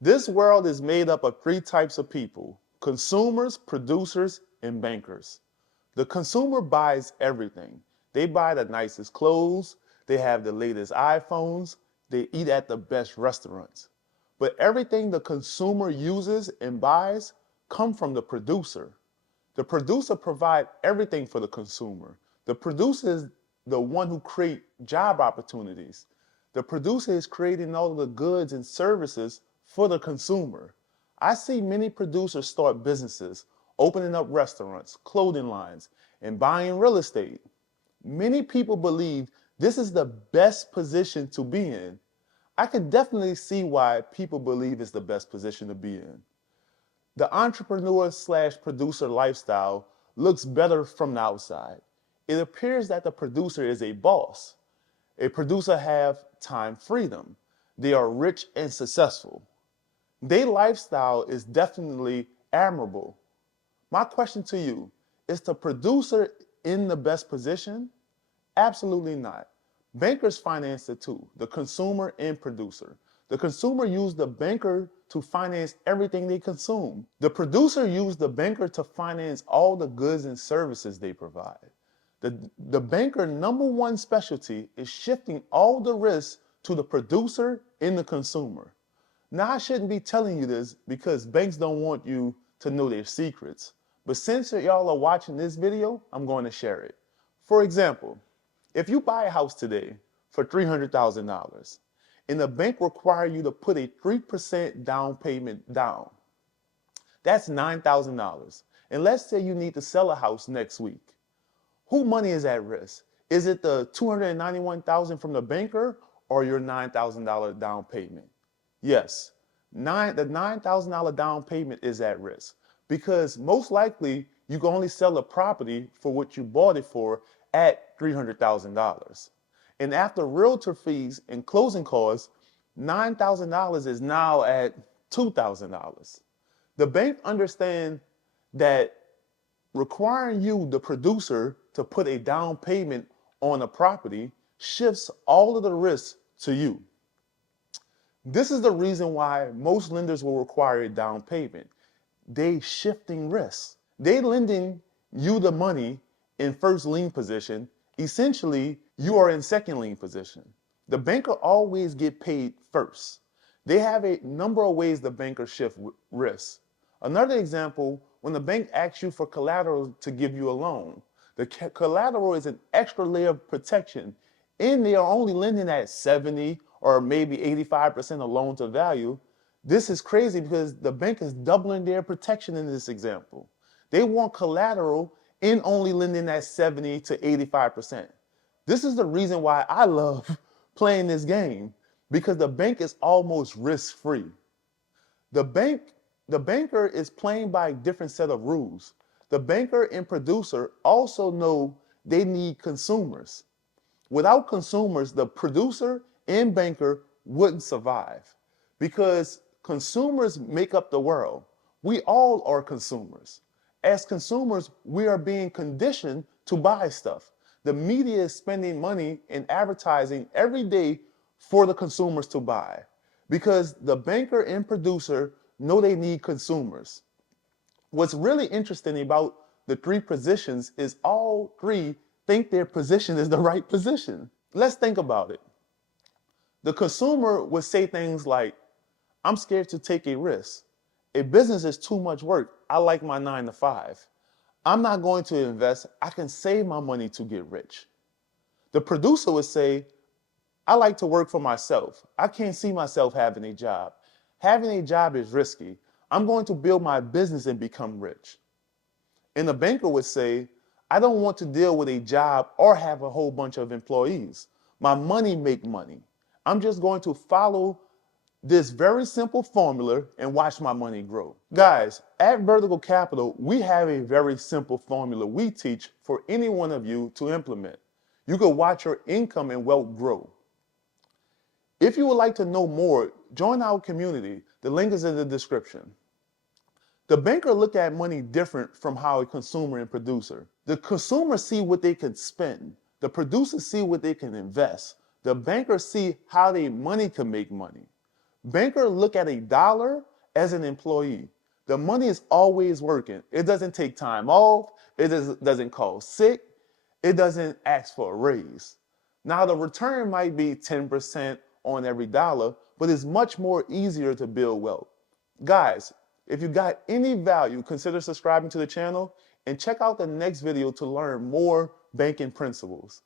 This world is made up of three types of people: consumers, producers, and bankers. The consumer buys everything. They buy the nicest clothes, they have the latest iPhones, they eat at the best restaurants. But everything the consumer uses and buys come from the producer. The producer provides everything for the consumer. The producer is the one who creates job opportunities. The producer is creating all the goods and services for the consumer. I see many producers start businesses, opening up restaurants, clothing lines, and buying real estate. Many people believe this is the best position to be in. I can definitely see why people believe it's the best position to be in. The entrepreneur slash producer lifestyle looks better from the outside. It appears that the producer is a boss. A producer have time freedom. They are rich and successful. Their lifestyle is definitely admirable. My question to you, is the producer in the best position? Absolutely not. Bankers finance it too, the consumer and producer. The consumer used the banker to finance everything they consume. The producer used the banker to finance all the goods and services they provide. The banker number one specialty is shifting all the risks to the producer and the consumer. Now, I shouldn't be telling you this because banks don't want you to know their secrets. But since y'all are watching this video, I'm going to share it. For example, if you buy a house today for $300,000 and the bank requires you to put a 3% down payment down, that's $9,000. And let's say you need to sell a house next week. Whose money is at risk? Is it the $291,000 from the banker or your $9,000 down payment? Yes, the $9,000 down payment is at risk because most likely you can only sell a property for what you bought it for at $300,000. And after realtor fees and closing costs, $9,000 is now at $2,000. The bank understands that requiring you, the producer, to put a down payment on a property shifts all of the risk to you. This is the reason why most lenders will require a down payment. They shifting risks. They lending you the money in first lien position. Essentially, you are in second lien position. The banker always get paid first. They have a number of ways the banker shift risks. Another example, when the bank asks you for collateral to give you a loan, the collateral is an extra layer of protection, and they are only lending at 70 or maybe 85% of loan to value. This is crazy because the bank is doubling their protection in this example. They want collateral and only lending at 70 to 85%. This is the reason why I love playing this game, because the bank is almost risk-free. The banker is playing by a different set of rules. The banker and producer also know they need consumers. Without consumers, the producer and banker wouldn't survive because consumers make up the world. We all are consumers. As consumers, we are being conditioned to buy stuff. The media is spending money in advertising every day for the consumers to buy because the banker and producer know they need consumers. What's really interesting about the three positions is all three think their position is the right position. Let's think about it. The consumer would say things like, I'm scared to take a risk. A business is too much work. I like my 9 to 5. I'm not going to invest. I can save my money to get rich. The producer would say, I like to work for myself. I can't see myself having a job. Having a job is risky. I'm going to build my business and become rich. And the banker would say, I don't want to deal with a job or have a whole bunch of employees. My money make money. I'm just going to follow this very simple formula and watch my money grow. Guys, at Vertical Capital, we have a very simple formula we teach for any one of you to implement. You can watch your income and wealth grow. If you would like to know more, join our community. The link is in the description. The banker look at money different from how a consumer and producer. The consumer see what they can spend. The producer see what they can invest. The banker see how their money can make money. Bankers look at a dollar as an employee. The money is always working. It doesn't take time off. It doesn't call sick. It doesn't ask for a raise. Now the return might be 10% on every dollar, but it's much more easier to build wealth. Guys, if you got any value, consider subscribing to the channel and check out the next video to learn more banking principles.